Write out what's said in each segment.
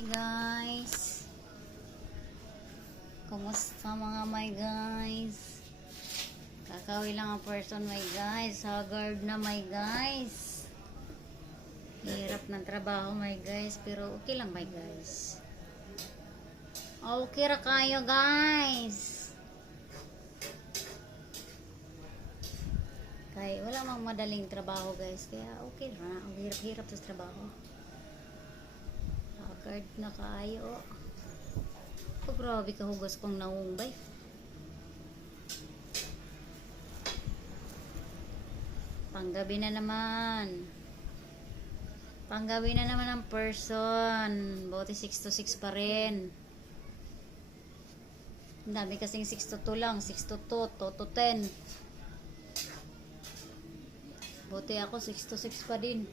Hi guys, kumusta mga my guys? Kakawi lang ang person my guys, haggard na my guys. Hirap ng trabaho my guys, pero okay lang my guys. Okay ra kayo guys. Kaya wala mang madaling trabaho guys, kaya okay na, ang hirap-hirap sa trabaho. Haggard na kayo. Oh, grabe ka hugas kong naumbay. Panggabi na naman. Panggabi na naman ang person. Buti 6 to 6 pa rin. Ang dami kasing 6 to 2 lang. 6 to 2, 2 to 10. Buti ako 6 to 6 pa din.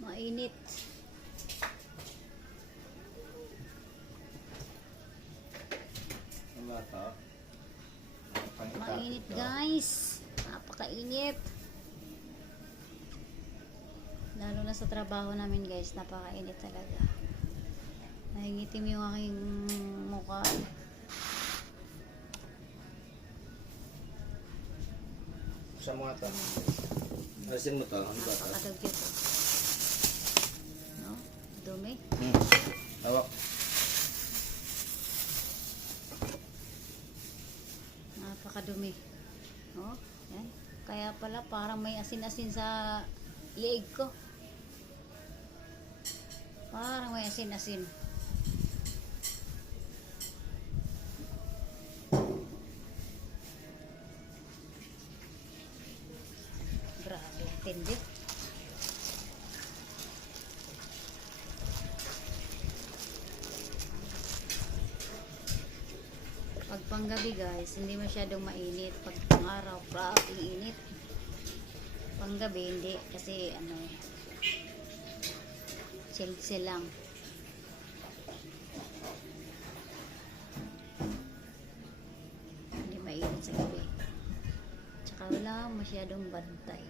Mainit. Mainit guys. Napakainit. Lalo na sa trabaho namin guys, napakainit talaga. Nahingitim yung aking mukha. Sa mga ito. Alisin mo ito. Napakadagit. No? Dumi. Hawak. Napakadumi. Oh, yan. Kaya pala parang may asin-asin sa liig ko. Parang may asin-asin. Grabe, tindi. Pag panggabi guys, hindi masyadong mainit. Pag pang-araw, grabe init. Panggabi hindi kasi ano, chill lang. Hindi mainit sa gabi. Tsaka wala masyadong bantay.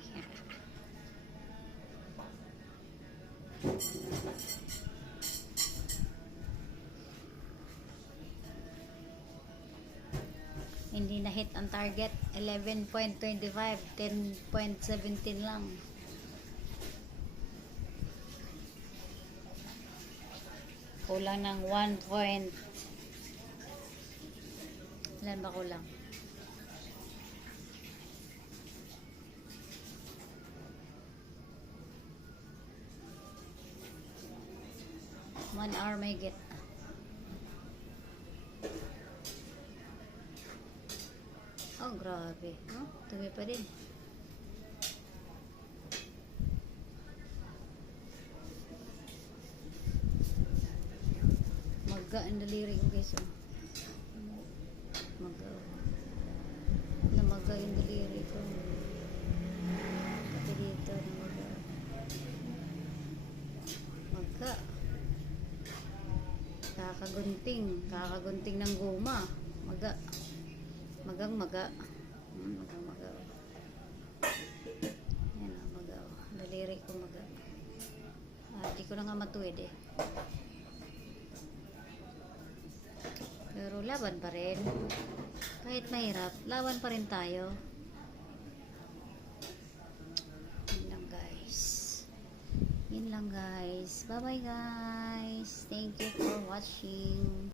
Hindi na hit ang target. 11.25, 10.17 lang. Kulang ng 1 point. Ilan ba kulang? One hour may get. Oh, grabe. Oh, dumi pa din. Maga ang daliri ko guys. Oh. Maga. Namaga yung daliri ko. Pati dito namaga. Maga. Kakagunting ng guma. Maga. Magang maga. Magang maga. Yan o, maga. Daliri ko maga. Di ko na nga matuwid eh. Pero laban pa rin. Kahit mahirap, laban pa rin tayo. Yun lang guys. Yun lang guys. Bye bye guys. Thank you for watching.